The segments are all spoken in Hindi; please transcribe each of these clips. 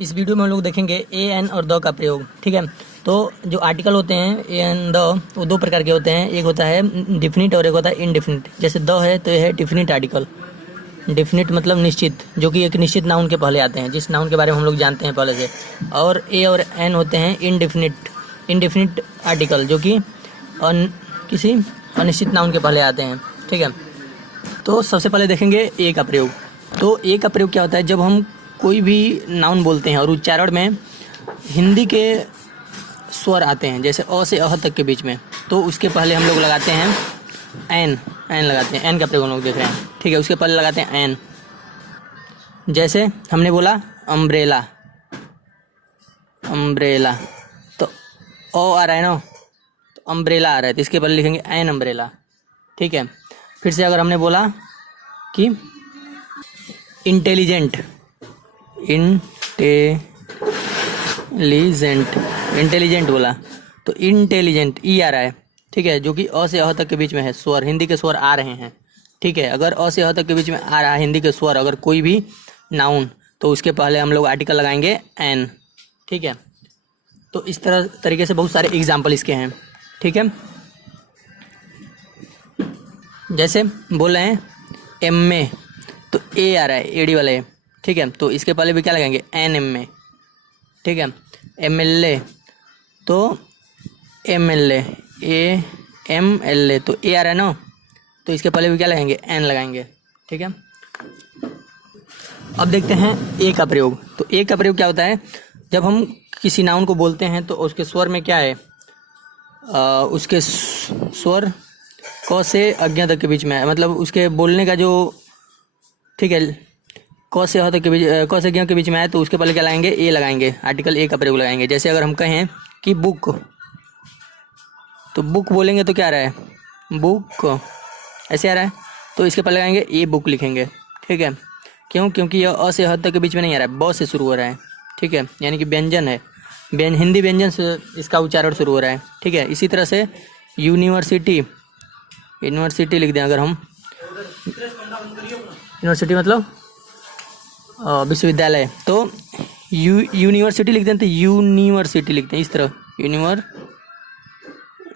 इस वीडियो में हम लोग देखेंगे ए एन और द का प्रयोग। ठीक है, तो जो आर्टिकल होते हैं ए एन द, वो दो प्रकार के होते हैं। एक होता है डिफिनिट और एक होता है इनडिफिनिट। जैसे द है तो यह है डिफिनिट आर्टिकल। डिफिनिट मतलब निश्चित, जो कि एक निश्चित नाउन के पहले आते हैं, जिस नाउन के बारे में हम लोग जानते हैं पहले से। और ए और एन होते हैं इनडिफिनिट आर्टिकल, जो कि किसी अनिश्चित नाउन के पहले आते हैं। ठीक है, तो सबसे पहले देखेंगे ए का प्रयोग। तो ए का प्रयोग क्या होता है, जब हम कोई भी नाउन बोलते हैं और उच्चारण में हिंदी के स्वर आते हैं, जैसे अ से अह तक के बीच में, तो उसके पहले हम लोग लगाते हैं एन लगाते हैं। एन का प्रयोग हम लोग देख रहे हैं। ठीक है, उसके पहले लगाते हैं एन। जैसे हमने बोला अम्ब्रेला, तो ओ आ रहा है ना, तो अम्ब्रेला आ रहा है, तो इसके पहले लिखेंगे एन अम्ब्रेला। ठीक है, फिर से अगर हमने बोला कि इंटेलिजेंट बोला, तो इंटेलिजेंट ई आ रहा है। ठीक है, जो कि अ से अह तक के बीच में है स्वर, हिंदी के स्वर आ रहे हैं। ठीक है, अगर अ से अह तक के बीच में आ रहा है हिंदी के स्वर, अगर कोई भी नाउन, तो उसके पहले हम लोग आर्टिकल लगाएंगे एन। ठीक है, तो इस तरीके से बहुत सारे एग्जाम्पल इसके हैं। ठीक है, जैसे बोल रहे हैं एम ए, तो ए आ रहा है, एडी वाला ए। ठीक है, तो इसके पहले भी क्या लगाएंगे एन एम ए। ठीक है, एम एल ए, तो M L A M L A, तो ए आ रहा है ना, तो इसके पहले भी क्या लगाएंगे एन लगाएंगे। ठीक है, अब देखते हैं ए का प्रयोग। तो ए का प्रयोग क्या होता है, जब हम किसी नाउन को बोलते हैं तो उसके स्वर में क्या है, उसके स्वर क से अज्ञा तक के बीच में है, मतलब उसके बोलने का जो, ठीक है, क से ह तक के बीच, क से ज्ञ के बीच में है, तो उसके पहले क्या लगाएंगे ए लगाएंगे, आर्टिकल ए का प्रयोग लगाएंगे। जैसे अगर हम कहें कि बुक, तो बुक बोलेंगे तो क्या आ रहा है बुक, ऐसे आ रहा है, तो इसके पहले लगाएंगे ए बुक लिखेंगे। ठीक है, क्यों, क्योंकि यह अ से ह तक के बीच में नहीं आ रहा है, ब से शुरू हो रहा है। ठीक है, यानी कि व्यंजन है, हिंदी व्यंजन से इसका उच्चारण शुरू हो रहा है। ठीक है, इसी तरह से यूनिवर्सिटी लिख दें, अगर हम यूनिवर्सिटी मतलब विश्वविद्यालय, तो यूनिवर्सिटी लिखते हैं, तो यूनिवर्सिटी लिखते हैं इस तरह,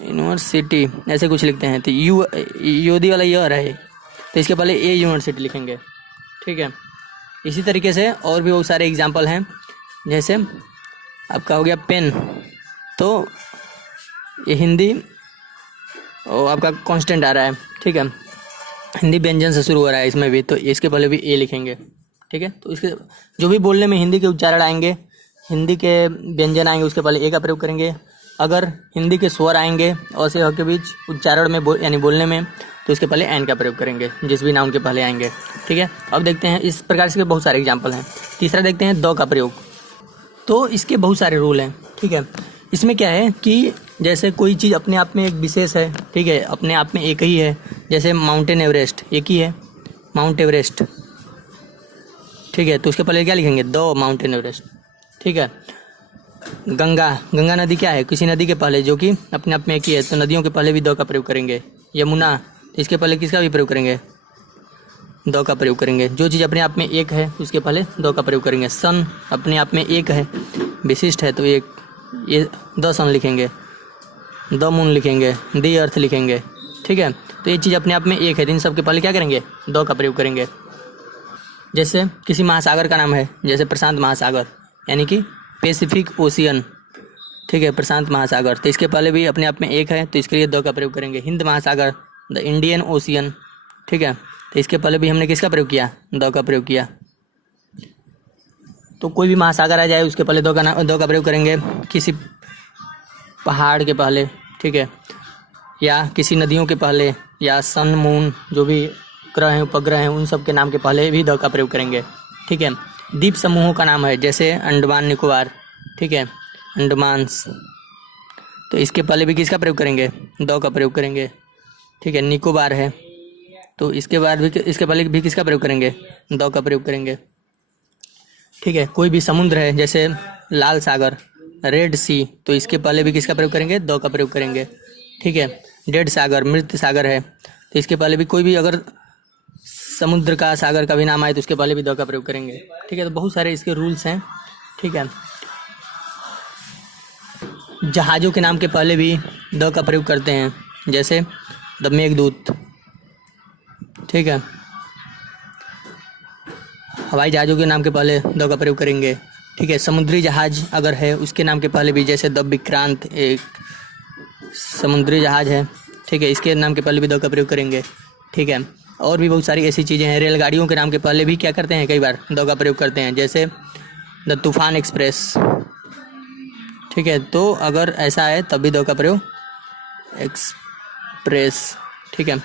यूनिवर्सिटी ऐसे कुछ लिखते हैं, तो योदी वाला यह रहे, तो इसके पहले ए यूनिवर्सिटी लिखेंगे। ठीक है, इसी तरीके से और भी बहुत सारे एग्जाम्पल हैं। जैसे आपका हो गया पेन, तो ये हिंदी और आपका कांस्टेंट आ रहा है। ठीक है, हिंदी व्यंजन से शुरू हो रहा है इसमें भी, तो इसके पहले भी ए लिखेंगे। ठीक है, तो इसके जो भी बोलने में हिंदी के उच्चारण आएंगे, हिंदी के व्यंजन आएंगे, उसके पहले ए का प्रयोग करेंगे। अगर हिंदी के स्वर आएंगे अ से ह के बीच उच्चारण में यानी बोलने में, तो इसके पहले एन का प्रयोग करेंगे, जिस भी नाउन के पहले आएंगे। ठीक है, अब देखते हैं, इस प्रकार से बहुत सारे एग्जाम्पल हैं। तीसरा देखते हैं द का प्रयोग। तो इसके बहुत सारे रूल हैं। ठीक है, इसमें क्या है कि जैसे कोई चीज़ अपने आप में एक विशेष है, ठीक है, अपने आप में एक ही है, जैसे माउंटेन एवरेस्ट एक ही है, माउंट एवरेस्ट। ठीक है, तो उसके पहले क्या लिखेंगे द माउंटेन एवरेस्ट। ठीक है, गंगा नदी क्या है, किसी नदी के पहले, जो कि अपने आप में एक ही है, तो नदियों के पहले भी द का प्रयोग करेंगे। यमुना, तो इसके पहले किसका भी प्रयोग करेंगे द का प्रयोग करेंगे। जो चीज़ अपने आप में एक है उसके पहले द का प्रयोग करेंगे। सन अपने आप में एक है, विशिष्ट है, तो ये द सन लिखेंगे, द मून लिखेंगे, दी अर्थ लिखेंगे। ठीक है, तो ये चीज़ अपने आप में एक है, इन सब के पहले क्या करेंगे द का प्रयोग करेंगे। जैसे किसी महासागर का नाम है, जैसे प्रशांत महासागर, यानी कि पैसिफिक ओशियन। ठीक है, प्रशांत महासागर, तो इसके पहले भी अपने आप में एक है, तो इसके लिए द का प्रयोग करेंगे। हिंद महासागर, द इंडियन ओशियन। ठीक है, तो इसके पहले भी हमने किसका प्रयोग किया द का प्रयोग किया। तो कोई भी महासागर आ जाए उसके पहले द का प्रयोग करेंगे, किसी पहाड़ के पहले। ठीक है, या किसी नदियों के पहले, या सन मून जो भी ग्रह हैं, उपग्रह हैं, उन सब के नाम के पहले भी द का प्रयोग करेंगे। ठीक है, द्वीप समूहों का नाम है, जैसे अंडमान निकोबार। ठीक है, अंडमान्स, तो इसके पहले भी किसका प्रयोग करेंगे द का प्रयोग करेंगे। ठीक है, निकोबार है, तो इसके बाद भी इसके पहले भी किसका प्रयोग करेंगे द का प्रयोग करेंगे। ठीक है, कोई भी समुद्र है, जैसे लाल सागर, रेड सी, तो इसके पहले भी किसका प्रयोग करेंगे द का प्रयोग करेंगे। ठीक है, डेड सागर, मृत सागर है, तो इसके पहले भी कोई भी अगर समुद्र का, सागर का भी नाम आए, तो उसके पहले भी द का प्रयोग करेंगे। ठीक है, तो बहुत सारे इसके रूल्स हैं। ठीक है। जहाज़ों के नाम के पहले भी द का प्रयोग करते हैं, जैसे द मेघदूत, ठीक है। हवाई जहाज़ों के नाम के पहले द का प्रयोग करेंगे, ठीक है। समुद्री जहाज़ अगर है उसके नाम के पहले भी, जैसे द विक्रांत एक समुद्री जहाज़ है, ठीक है, इसके नाम के पहले भी द का प्रयोग करेंगे, ठीक है। और भी बहुत सारी ऐसी चीज़ें हैं। रेलगाड़ियों के नाम के पहले भी क्या करते हैं, कई बार द का प्रयोग करते हैं, जैसे द तूफान एक्सप्रेस, ठीक है। तो अगर ऐसा है तब भी द का प्रयोग एक्सप्रेस, ठीक है।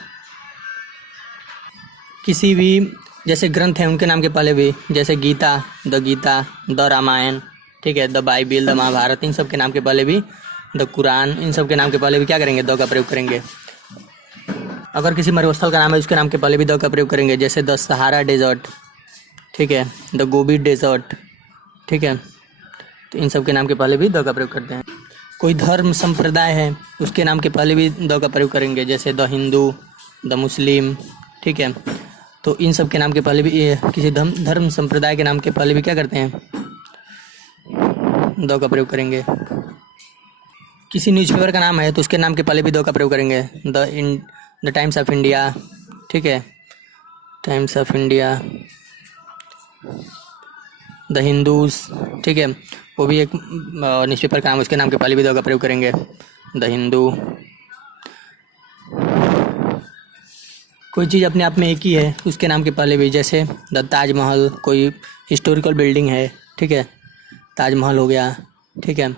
किसी भी जैसे ग्रंथ हैं उनके नाम के पहले भी, जैसे गीता, द रामायण, ठीक है, द बाइबिल, द महाभारत, इन सब के नाम के पहले भी, द कुरान, इन सब के नाम के पहले भी क्या करेंगे, द का प्रयोग करेंगे। अगर किसी मरुस्थल का नाम है उसके नाम के पहले भी द का प्रयोग करेंगे, जैसे द सहारा डेजर्ट, ठीक है, द गोबी डेजर्ट, ठीक है। तो इन सब के नाम के पहले भी द का प्रयोग करते हैं। कोई धर्म संप्रदाय है उसके नाम के पहले भी द का प्रयोग करेंगे, जैसे द हिंदू, द मुस्लिम, ठीक है। तो इन सब के नाम के पहले भी किसी धर्म संप्रदाय के नाम के पहले भी क्या करते हैं, द का प्रयोग करेंगे। किसी न्यूज़पेपर का नाम है तो उसके नाम के पहले भी द का प्रयोग करेंगे, द टाइम्स ऑफ इंडिया, ठीक है, times of India, the Hindus, ठीक है, वो भी एक न्यूज़पेपर का नाम, उसके नाम के पहले भी द का प्रयोग करेंगे, द हिंदू। कोई चीज़ अपने आप में एक ही है उसके नाम के पहले भी, जैसे द ताजमहल, कोई हिस्टोरिकल बिल्डिंग है, ठीक है, ताजमहल हो गया, ठीक है।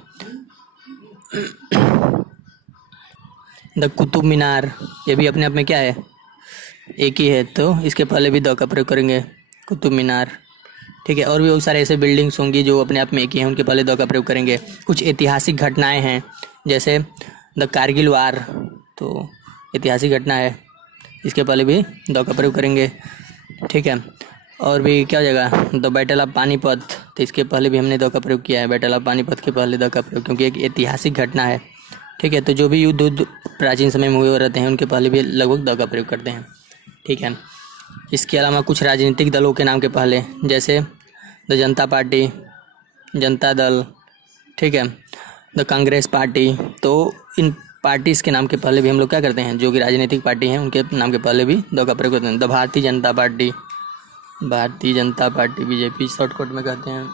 द कुतुब मीनार, ये भी अपने आप में क्या है, एक ही है, तो इसके पहले भी द का प्रयोग करेंगे, कुतुब मीनार, ठीक है। और भी बहुत सारे ऐसे बिल्डिंग्स होंगी जो अपने आप में एक ही हैं, उनके पहले द का प्रयोग करेंगे। कुछ ऐतिहासिक घटनाएं हैं, जैसे द कारगिल वार, तो ऐतिहासिक घटना है, इसके पहले भी द का प्रयोग करेंगे, ठीक है। और भी क्या हो जाएगा, द बैटल ऑफ पानीपत, तो इसके पहले भी हमने द का प्रयोग किया है, बैटल ऑफ पानीपत के पहले द का प्रयोग, क्योंकि एक ऐतिहासिक घटना है, ठीक है। तो जो भी युद्ध प्राचीन समय में हुए रहते हैं उनके पहले भी लगभग द का प्रयोग करते हैं, ठीक है। इसके अलावा कुछ राजनीतिक दलों के नाम के पहले, जैसे the Janata party, Janata Dal, ठीक है, द कांग्रेस पार्टी, तो इन पार्टीज़ के नाम के पहले भी हम लोग क्या करते हैं, जो कि राजनीतिक पार्टी हैं उनके नाम के पहले भी द का प्रयोग करते हैं। The Bharatiya Janata party, Bharatiya Janata party, BJP shortcut में कहते हैं।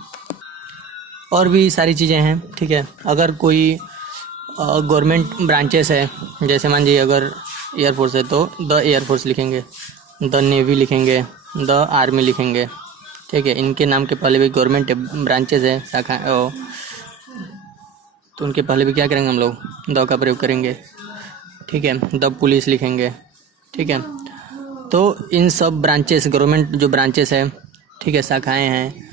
और भी सारी चीज़ें हैं, ठीक है। अगर कोई गवर्नमेंट ब्रांचेस है, जैसे मान लीजिए अगर एयरफोर्स है तो द एयरफोर्स लिखेंगे, द नेवी लिखेंगे, द आर्मी लिखेंगे, ठीक है। इनके नाम के पहले भी गवर्नमेंट ब्रांचेस है, शाखा, तो उनके पहले भी क्या करेंगे हम लोग, द का प्रयोग करेंगे, ठीक है। द पुलिस लिखेंगे, ठीक है। तो इन सब ब्रांचेस, गवर्नमेंट जो ब्रांचेस है, ठीक है, शाखाएं हैं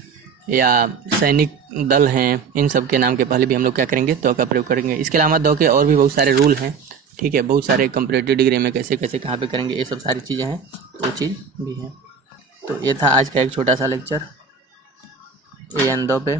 या सैनिक दल हैं, इन सब के नाम के पहले भी हम लोग क्या करेंगे, द का प्रयोग करेंगे। इसके अलावा द के और भी बहुत सारे रूल हैं, ठीक है, बहुत सारे कंपैरेटिव डिग्री में कैसे कैसे कहाँ पे करेंगे, ये सब सारी चीज़ें हैं, वो चीज़ भी है। तो ये था आज का एक छोटा सा लेक्चर AN 2 पे।